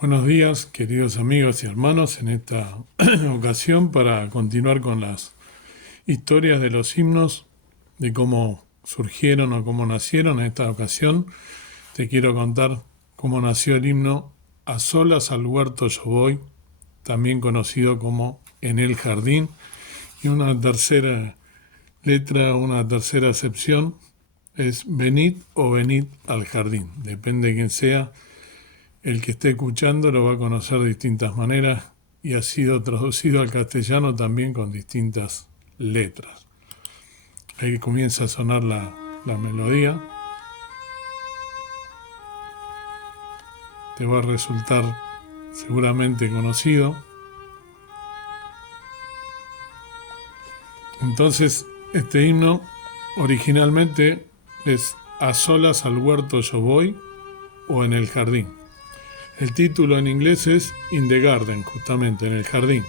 Buenos días, queridos amigos y hermanos, en esta ocasión para continuar con las historias de los himnos, de cómo surgieron o cómo nacieron. En esta ocasión te quiero contar cómo nació el himno A solas al huerto yo voy, también conocido como En el jardín, y una tercera letra, una tercera acepción es venid o venid al jardín, depende de quién sea. El que esté escuchando lo va a conocer de distintas maneras y ha sido traducido al castellano también con distintas letras. Ahí comienza a sonar la melodía. Te va a resultar seguramente conocido. Entonces, este himno originalmente es A solas al huerto yo voy o En el jardín. El título en inglés es In the Garden, justamente, en el jardín.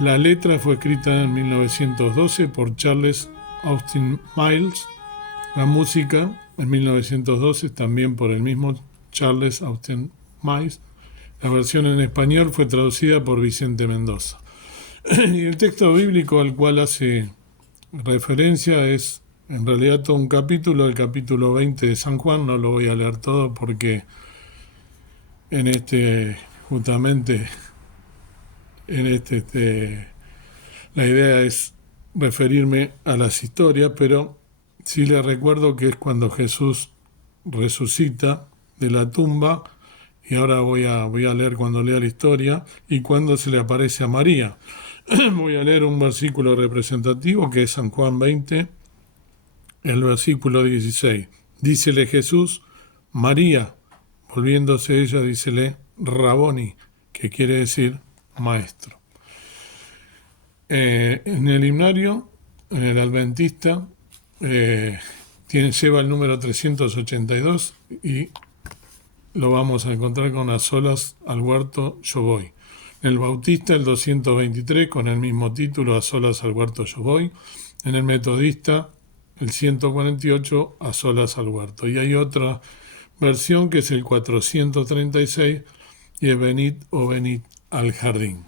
La letra fue escrita en 1912 por Charles Austin Miles. La música en 1912 también por el mismo Charles Austin Miles. La versión en español fue traducida por Vicente Mendoza. Y el texto bíblico al cual hace referencia es en realidad todo un capítulo, el capítulo 20 de San Juan. No lo voy a leer todo porque justamente la idea es referirme a las historias, pero sí les recuerdo que es cuando Jesús resucita de la tumba, y ahora voy a leer cuando lea la historia, y cuando se le aparece a María. Voy a leer un versículo representativo que es San Juan 20, el versículo 16. Dícele Jesús, María. Volviéndose ella, dícele Raboni, que quiere decir maestro. En el himnario, en el adventista, lleva el número 382 y lo vamos a encontrar con A solas al huerto yo voy. En el bautista, el 223, con el mismo título, A solas al huerto yo voy. En el metodista, el 148, A solas al huerto. Y hay otra versión que es el 436 y es venid o venid al jardín.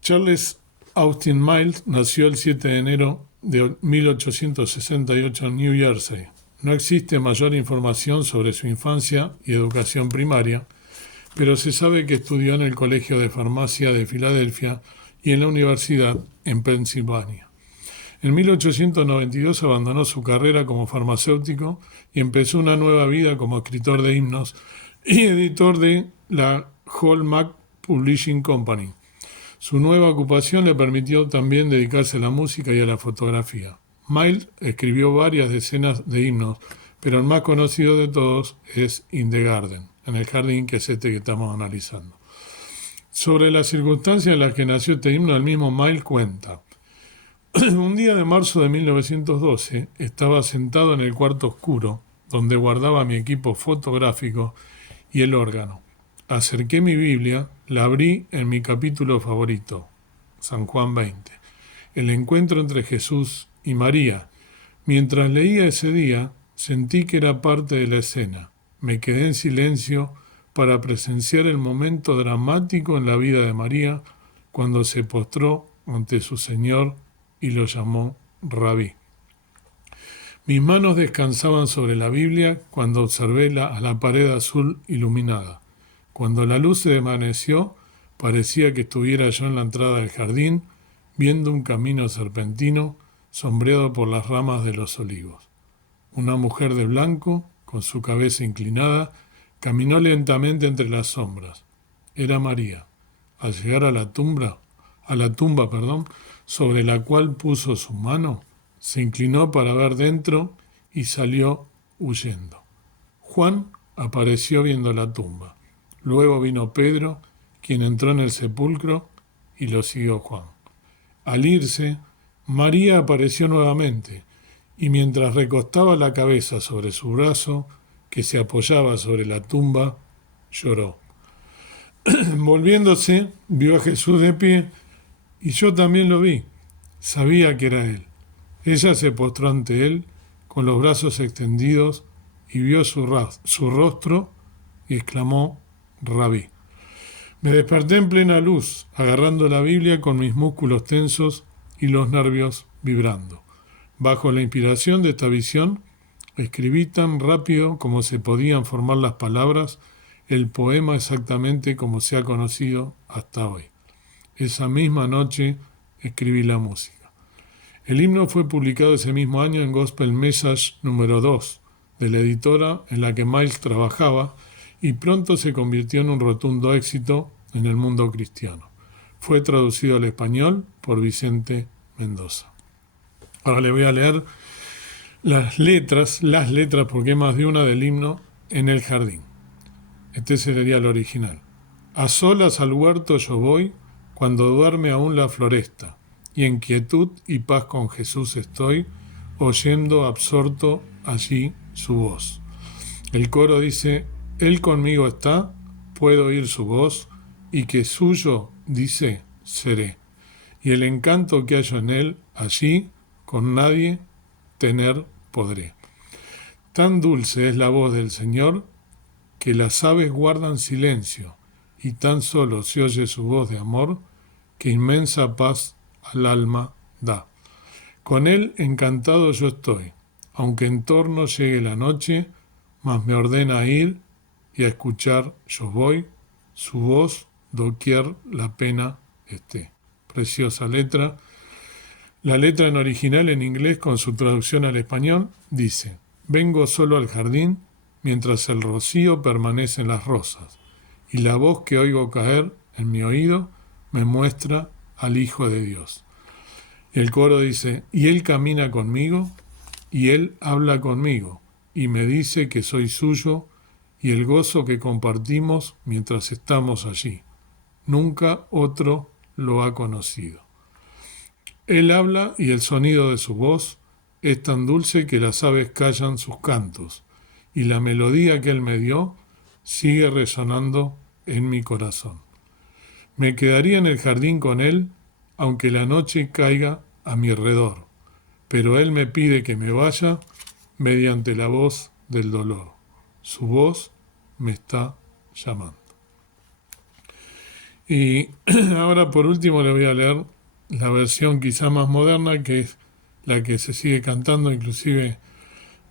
Charles Austin Miles nació el 7 de enero de 1868 en New Jersey. No existe mayor información sobre su infancia y educación primaria, pero se sabe que estudió en el Colegio de Farmacia de Filadelfia y en la Universidad en Pensilvania. En 1892 abandonó su carrera como farmacéutico y empezó una nueva vida como escritor de himnos y editor de la Hallmark Publishing Company. Su nueva ocupación le permitió también dedicarse a la música y a la fotografía. Miles escribió varias decenas de himnos, pero el más conocido de todos es In the Garden, en el jardín, que es este que estamos analizando. Sobre las circunstancias en las que nació este himno, el mismo Miles cuenta. Un día de marzo de 1912 estaba sentado en el cuarto oscuro, donde guardaba mi equipo fotográfico y el órgano. Acerqué mi Biblia, la abrí en mi capítulo favorito, San Juan 20, el encuentro entre Jesús y María. Mientras leía ese día, sentí que era parte de la escena. Me quedé en silencio para presenciar el momento dramático en la vida de María cuando se postró ante su Señor y lo llamó Rabí. Mis manos descansaban sobre la Biblia cuando observé a la pared azul iluminada. Cuando la luz se desvaneció, parecía que estuviera yo en la entrada del jardín, viendo un camino serpentino sombreado por las ramas de los olivos. Una mujer de blanco, con su cabeza inclinada, caminó lentamente entre las sombras. Era María. Al llegar a la tumba, sobre la cual puso su mano, se inclinó para ver dentro y salió huyendo. Juan apareció viendo la tumba. Luego vino Pedro, quien entró en el sepulcro, y lo siguió Juan. Al irse, María apareció nuevamente, y mientras recostaba la cabeza sobre su brazo, que se apoyaba sobre la tumba, lloró. Volviéndose, vio a Jesús de pie, y yo también lo vi. Sabía que era él. Ella se postró ante él, con los brazos extendidos, y vio su rostro, y exclamó, Rabí. Me desperté en plena luz, agarrando la Biblia con mis músculos tensos y los nervios vibrando. Bajo la inspiración de esta visión, escribí tan rápido como se podían formar las palabras el poema exactamente como se ha conocido hasta hoy. Esa misma noche escribí la música. El himno fue publicado ese mismo año en Gospel Message número 2, de la editora en la que Miles trabajaba, y pronto se convirtió en un rotundo éxito en el mundo cristiano. Fue traducido al español por Vicente Mendoza. Ahora le voy a leer las letras, porque hay más de una del himno en el jardín. Este sería el original. A solas al huerto yo voy, cuando duerme aún la floresta, y en quietud y paz con Jesús estoy, oyendo absorto allí su voz. El coro dice, Él conmigo está, puedo oír su voz, y que suyo, dice, seré. Y el encanto que hallo en él, allí, con nadie, tener podré. Tan dulce es la voz del Señor, que las aves guardan silencio, y tan solo se oye su voz de amor, que inmensa paz al alma da. Con él encantado yo estoy, aunque en torno llegue la noche, mas me ordena ir y a escuchar yo voy, su voz doquier la pena esté. Preciosa letra. La letra en original en inglés con su traducción al español dice, vengo solo al jardín mientras el rocío permanece en las rosas y la voz que oigo caer en mi oído me muestra al Hijo de Dios. Y el coro dice, y Él camina conmigo y Él habla conmigo y me dice que soy suyo y el gozo que compartimos mientras estamos allí. Nunca otro lo ha conocido. Él habla y el sonido de su voz es tan dulce que las aves callan sus cantos y la melodía que Él me dio sigue resonando en mi corazón. Me quedaría en el jardín con Él aunque la noche caiga a mi alrededor, pero Él me pide que me vaya mediante la voz del dolor. Su voz me está llamando. Y ahora por último le voy a leer la versión quizá más moderna, que es la que se sigue cantando inclusive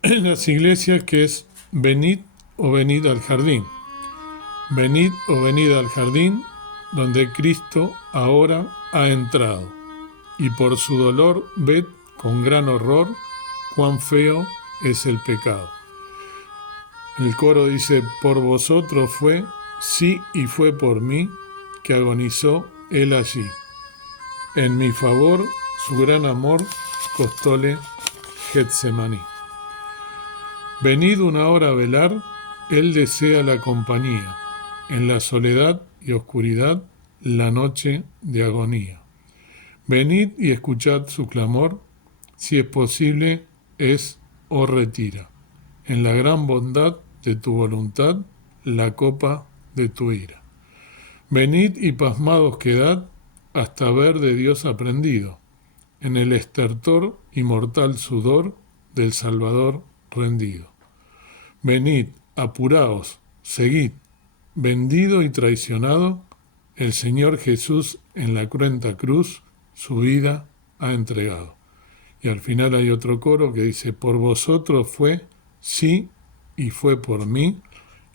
en las iglesias, que es Venid o venid al jardín. Venid o venid al jardín, donde Cristo ahora ha entrado, y por su dolor ved con gran horror cuán feo es el pecado. El coro dice, por vosotros fue, sí y fue por mí, que agonizó él allí. En mi favor, su gran amor costóle Getsemaní. Venid una hora a velar, él desea la compañía, en la soledad y oscuridad, la noche de agonía. Venid y escuchad su clamor, si es posible, es o retira. En la gran bondad de tu voluntad, la copa de tu ira. Venid y pasmados quedad, hasta ver de Dios aprendido, en el estertor y mortal sudor del Salvador rendido. Venid, apuraos, seguid, vendido y traicionado, el Señor Jesús en la cruenta cruz su vida ha entregado. Y al final hay otro coro que dice, por vosotros fue, sí, y fue por mí,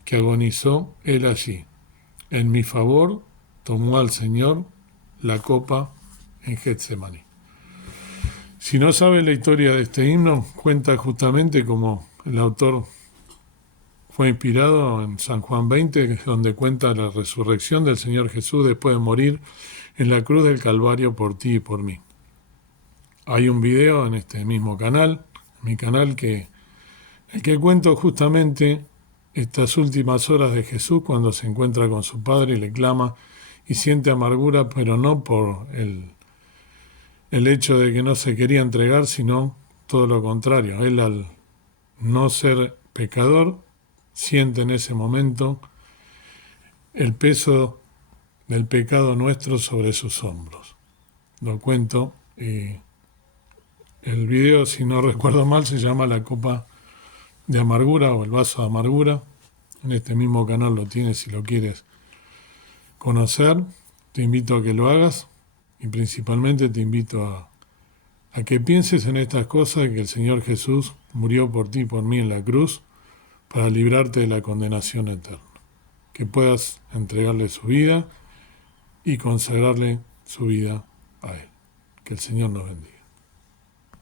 que agonizó él allí. En mi favor tomó al Señor la copa en Getsemaní. Si no saben la historia de este himno, cuenta justamente como el autor fue inspirado en San Juan 20, que es donde cuenta la resurrección del Señor Jesús después de morir en la cruz del Calvario por ti y por mí. Hay un video en este mismo canal, mi canal, en el que cuento justamente estas últimas horas de Jesús cuando se encuentra con su Padre y le clama y siente amargura, pero no por el hecho de que no se quería entregar, sino todo lo contrario. Él, al no ser pecador, siente en ese momento el peso del pecado nuestro sobre sus hombros. Lo cuento y el video, si no recuerdo mal, se llama La copa de amargura o el vaso de amargura, En este mismo canal lo tienes si lo quieres conocer. Te invito a que lo hagas y principalmente te invito a que pienses en estas cosas, que el Señor Jesús murió por ti y por mí en la cruz para librarte de la condenación eterna. Que puedas entregarle su vida y consagrarle su vida a Él. Que el Señor nos bendiga.